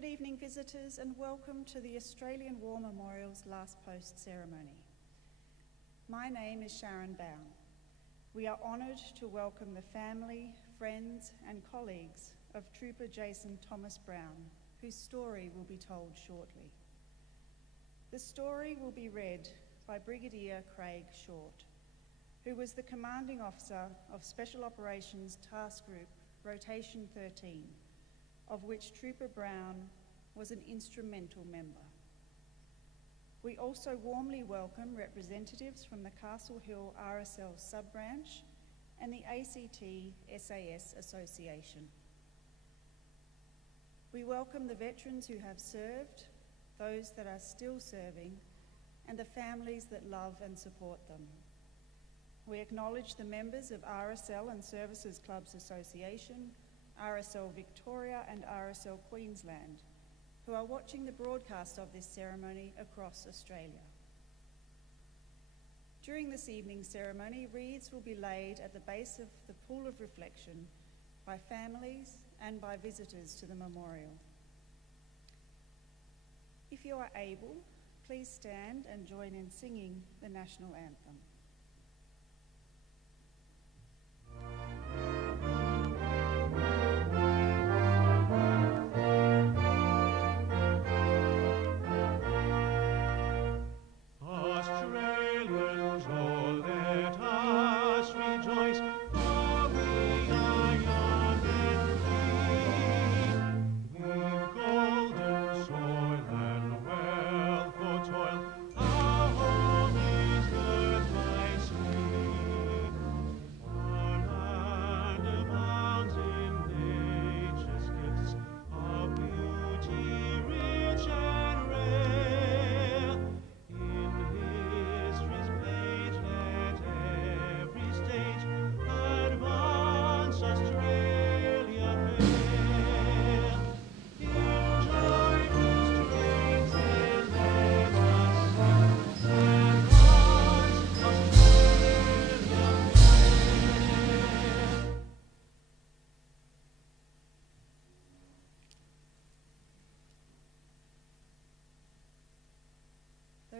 Good evening, visitors, and welcome to the Australian War Memorial's Last Post ceremony. My name is Sharon Bown. We are honoured to welcome the family, friends, and colleagues of Trooper Jason Thomas Brown, whose story will be told shortly. The story will be read by Brigadier Craig Short, who was the commanding officer of Special Operations Task Group Rotation 13, of which Trooper Brown was an instrumental member. We also warmly welcome representatives from the Castle Hill RSL sub-branch and the ACT SAS Association. We welcome the veterans who have served, those that are still serving, and the families that love and support them. We acknowledge the members of RSL and Services Clubs Association, RSL Victoria and RSL Queensland, who are watching the broadcast of this ceremony across Australia. During this evening's ceremony, wreaths will be laid at the base of the Pool of Reflection by families and by visitors to the memorial. If you are able, please stand and join in singing the national anthem.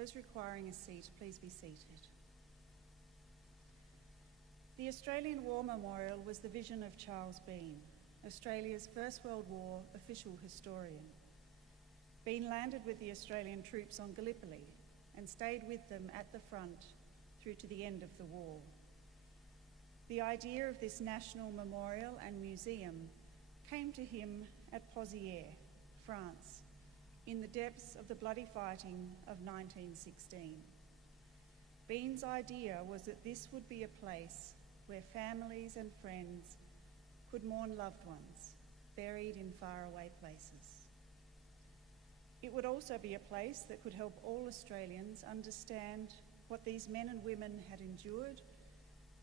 Those requiring a seat, please be seated. The Australian War Memorial was the vision of Charles Bean, Australia's First World War official historian. Bean landed with the Australian troops on Gallipoli and stayed with them at the front through to the end of the war. The idea of this national memorial and museum came to him at Pozières, France, in the depths of the bloody fighting of 1916. Bean's idea was that this would be a place where families and friends could mourn loved ones buried in faraway places. It would also be a place that could help all Australians understand what these men and women had endured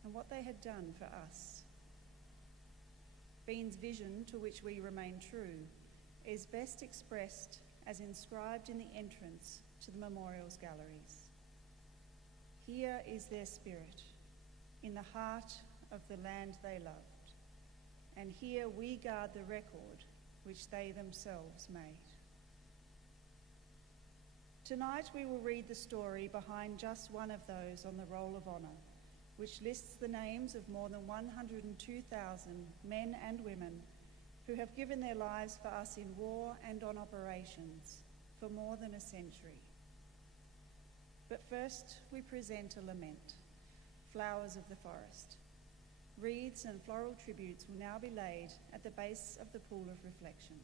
and what they had done for us. Bean's vision, to which we remain true, is best expressed as inscribed in the entrance to the memorial's galleries. Here is their spirit, in the heart of the land they loved, and here we guard the record which they themselves made. Tonight we will read the story behind just one of those on the Roll of Honour, which lists the names of more than 102,000 men and women who have given their lives for us in war and on operations for more than a century. But first, we present a lament, Flowers of the Forest. Wreaths and floral tributes will now be laid at the base of the Pool of Reflection.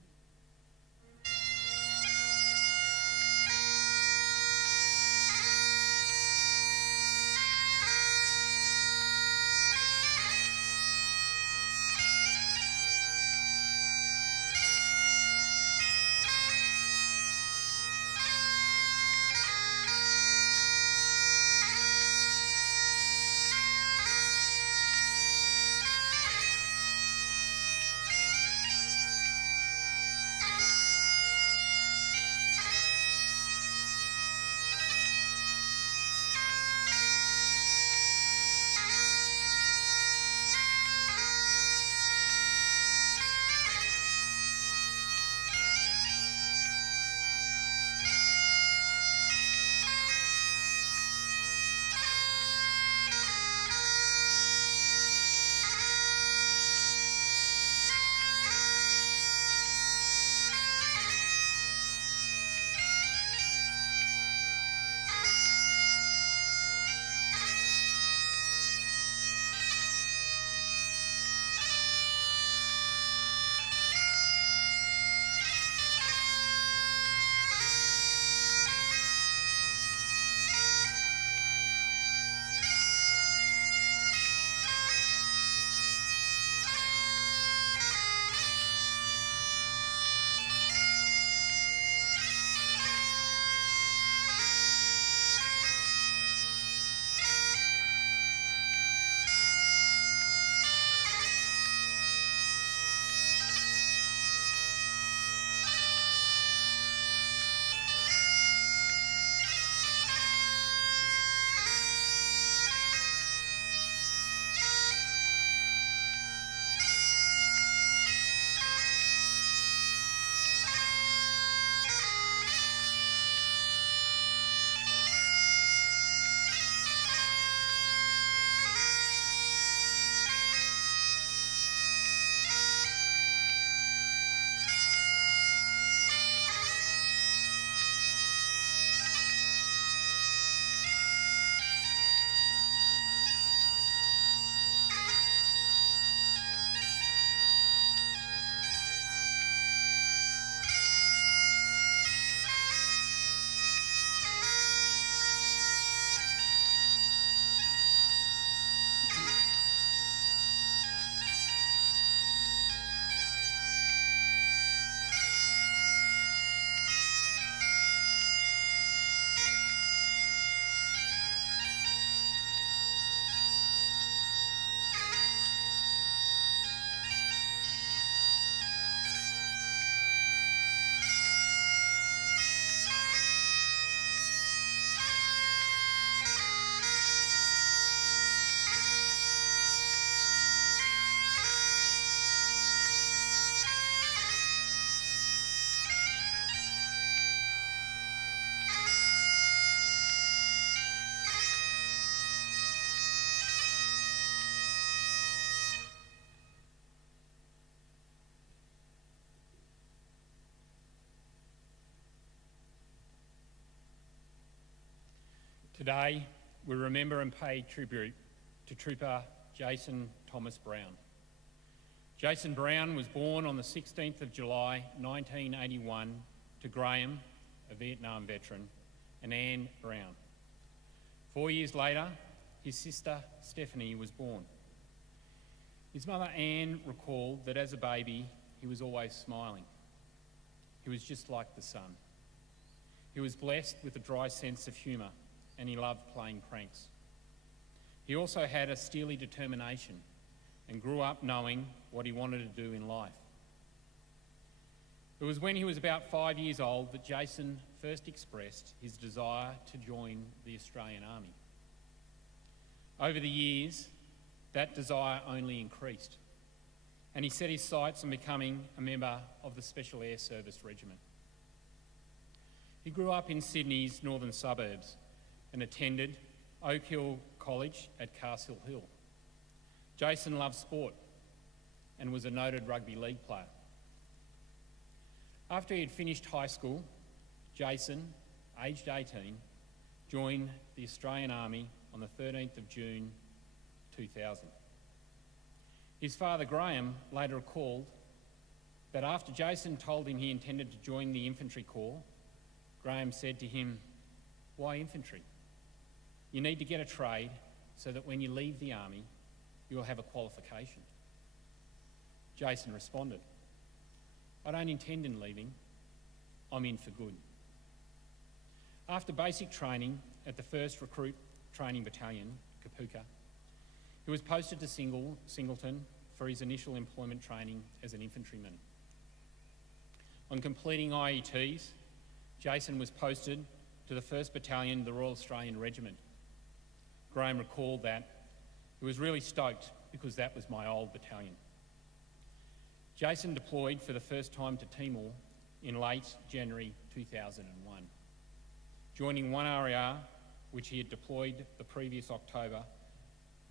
Today, we remember and pay tribute to Trooper Jason Thomas Brown. Jason Brown was born on the 16th of July 1981 to Graham, a Vietnam veteran, and Anne Brown. 4 years later, his sister Stephanie was born. His mother Anne recalled that as a baby, he was always smiling. He was just like the sun. He was blessed with a dry sense of humour, and he loved playing pranks. He also had a steely determination and grew up knowing what he wanted to do in life. It was when he was about 5 years old that Jason first expressed his desire to join the Australian Army. Over the years, that desire only increased, and he set his sights on becoming a member of the Special Air Service Regiment. He grew up in Sydney's northern suburbs and attended Oak Hill College at Castle Hill. Jason loved sport and was a noted rugby league player. After he had finished high school, Jason, aged 18, joined the Australian Army on the 13th of June 2000. His father Graham later recalled that after Jason told him he intended to join the infantry corps, Graham said to him, "Why infantry? You need to get a trade so that when you leave the army, you'll have a qualification." Jason responded, "I don't intend on leaving. I'm in for good." After basic training at the 1st Recruit Training Battalion, Kapooka, he was posted to Singleton for his initial employment training as an infantryman. On completing IETs, Jason was posted to the 1st Battalion, the Royal Australian Regiment. Graham recalled that he was really stoked because that was my old battalion. Jason deployed for the first time to Timor in late January 2001, joining 1RAR, which he had deployed the previous October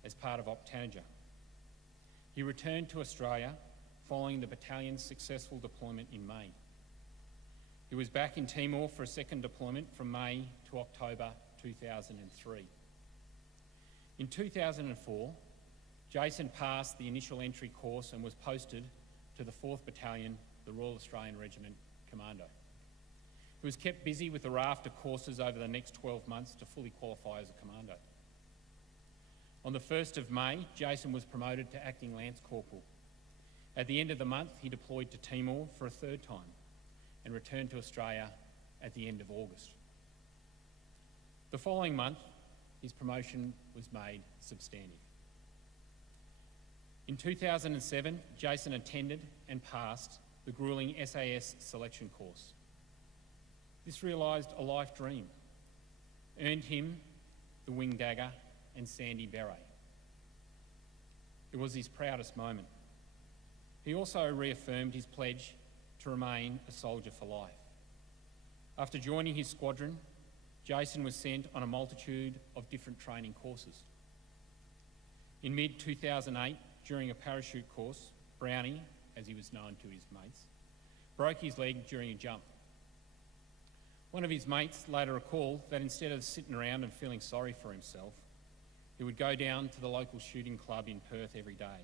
as part of Op Tanager. He returned to Australia following the battalion's successful deployment in May. He was back in Timor for a second deployment from May to October 2003. In 2004, Jason passed the initial entry course and was posted to the 4th Battalion, the Royal Australian Regiment Commando. He was kept busy with a raft of courses over the next 12 months to fully qualify as a commando. On the 1st of May, Jason was promoted to Acting Lance Corporal. At the end of the month, he deployed to Timor for a third time and returned to Australia at the end of August. The following month, his promotion was made substantive. In 2007, Jason attended and passed the gruelling SAS selection course. This realised a life dream, earned him the Wing Dagger and Sandy Beret. It was his proudest moment. He also reaffirmed his pledge to remain a soldier for life. After joining his squadron, Jason was sent on a multitude of different training courses. In mid-2008, during a parachute course, Brownie, as he was known to his mates, broke his leg during a jump. One of his mates later recalled that instead of sitting around and feeling sorry for himself, he would go down to the local shooting club in Perth every day.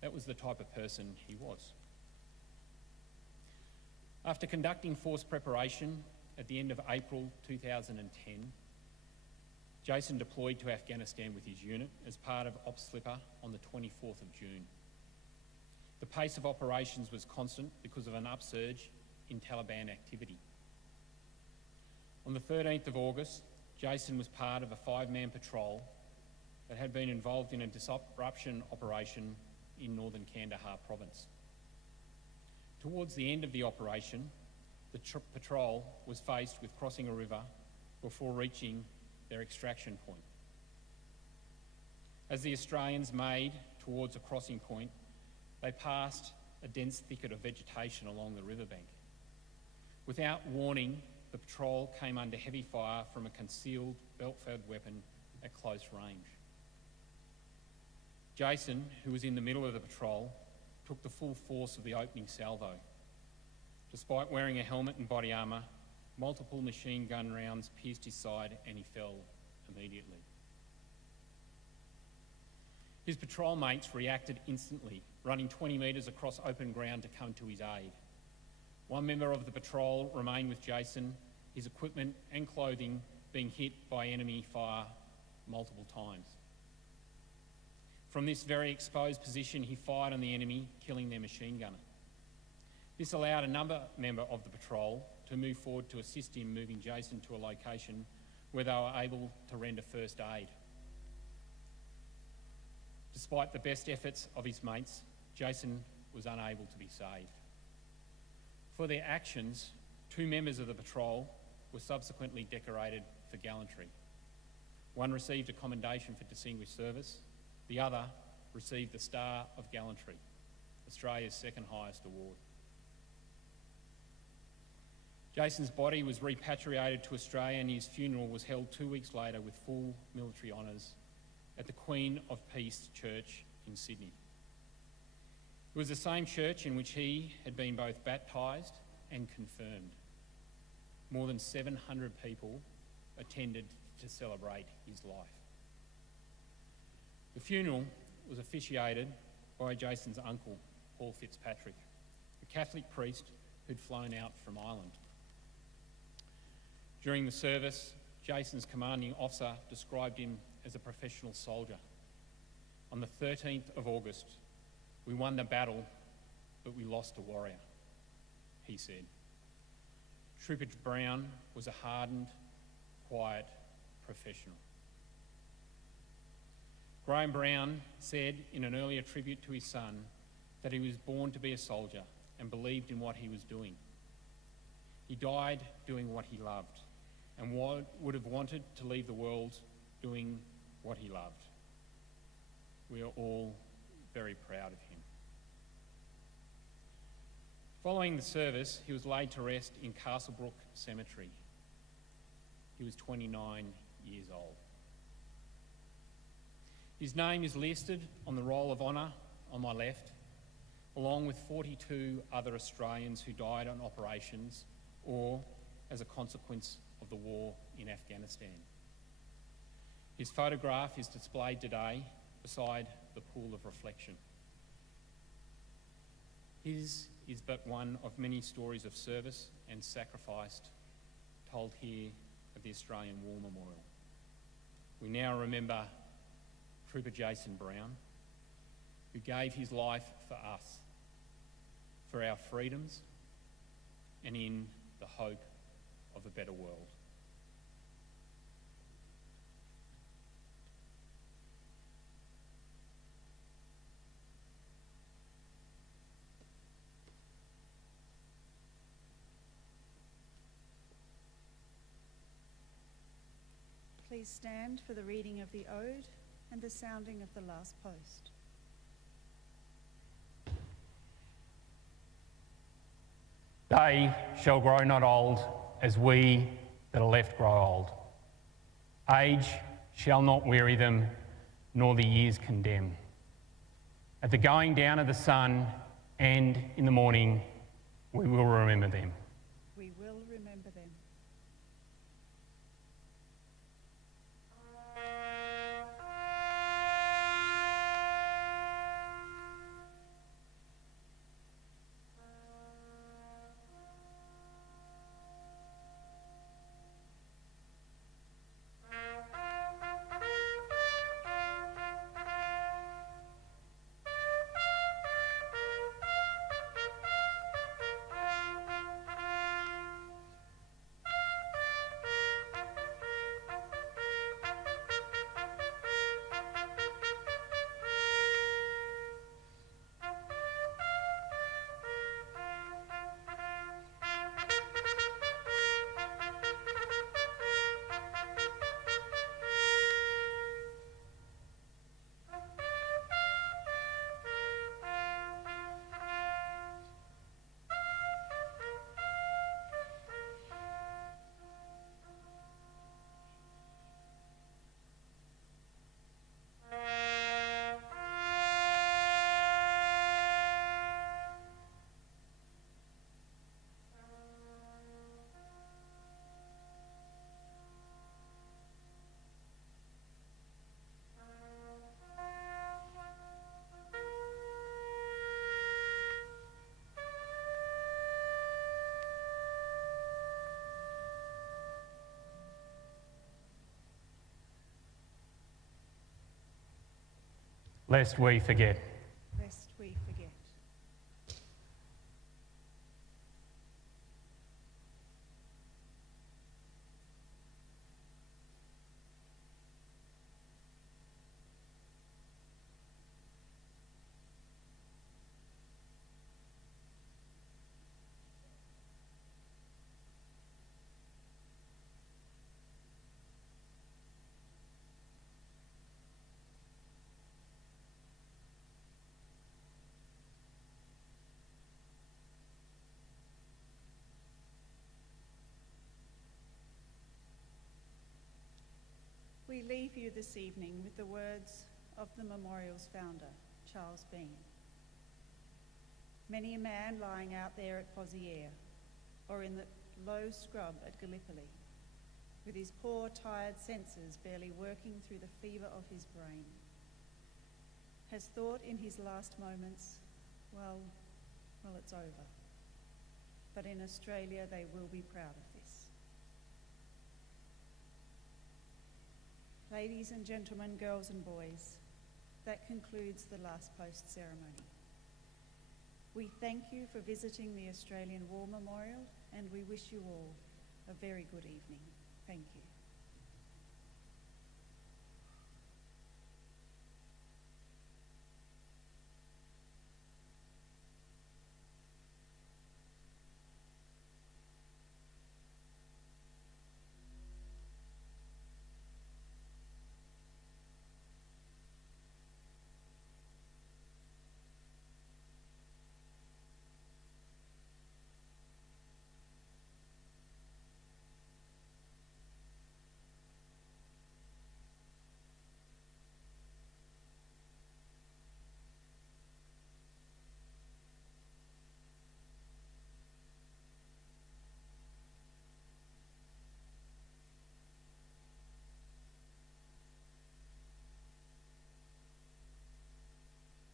That was the type of person he was. After conducting force preparation at the end of April 2010, Jason deployed to Afghanistan with his unit as part of Op Slipper on the 24th of June. The pace of operations was constant because of an upsurge in Taliban activity. On the 13th of August, Jason was part of a 5-man patrol that had been involved in a disruption operation in northern Kandahar province. Towards the end of the operation, the patrol was faced with crossing a river before reaching their extraction point. As the Australians made towards a crossing point, they passed a dense thicket of vegetation along the riverbank. Without warning, the patrol came under heavy fire from a concealed belt-fed weapon at close range. Jason, who was in the middle of the patrol, took the full force of the opening salvo. Despite wearing a helmet and body armour, Multiple machine gun rounds pierced his side and he fell immediately. His patrol mates reacted instantly, running 20 metres across open ground to come to his aid. One member of the patrol remained with Jason, his equipment and clothing being hit by enemy fire multiple times. From this very exposed position, he fired on the enemy, killing their machine gunner. This allowed another member of the patrol to move forward to assist him moving Jason to a location where they were able to render first aid. Despite the best efforts of his mates, Jason was unable to be saved. For their actions, 2 members of the patrol were subsequently decorated for gallantry. One received a commendation for distinguished service, the other received the Star of Gallantry, Australia's second highest award. Jason's body was repatriated to Australia and his funeral was held 2 weeks later with full military honours at the Queen of Peace Church in Sydney. It was the same church in which he had been both baptised and confirmed. More than 700 people attended to celebrate his life. The funeral was officiated by Jason's uncle, Paul Fitzpatrick, a Catholic priest who'd flown out from Ireland. During the service, Jason's commanding officer described him as a professional soldier. On the 13th of August, we won the battle, but we lost a warrior, he said. Trooper Brown was a hardened, quiet professional. Graham Brown said in an earlier tribute to his son that he was born to be a soldier and believed in what he was doing. He died doing what he loved and would have wanted to leave the world doing what he loved. We are all very proud of him. Following the service, he was laid to rest in Castlebrook Cemetery. He was 29 years old. His name is listed on the Roll of Honour on my left, along with 42 other Australians who died on operations or as a consequence of the war in Afghanistan. His photograph is displayed today beside the pool of reflection. His is but one of many stories of service and sacrifice told here at the Australian War Memorial. We now remember Trooper Jason Brown, who gave his life for us, for our freedoms, and in the hope of a better world. Please stand for the reading of the Ode and the sounding of the last post. They shall grow not old as we that are left grow old. Age shall not weary them, nor the years condemn. At the going down of the sun and in the morning, we will remember them. We will remember them. lest we forget. lest we forget. We leave you this evening with the words of the memorial's founder, Charles Bean. Many a man lying out there at Poziere or in the low scrub at Gallipoli, with his poor, tired senses barely working through the fever of his brain, has thought in his last moments, well, it's over. But in Australia, they will be proud of this. Ladies and gentlemen, girls and boys, that concludes the last post ceremony. We thank you for visiting the Australian War Memorial, and we wish you all a very good evening. Thank you.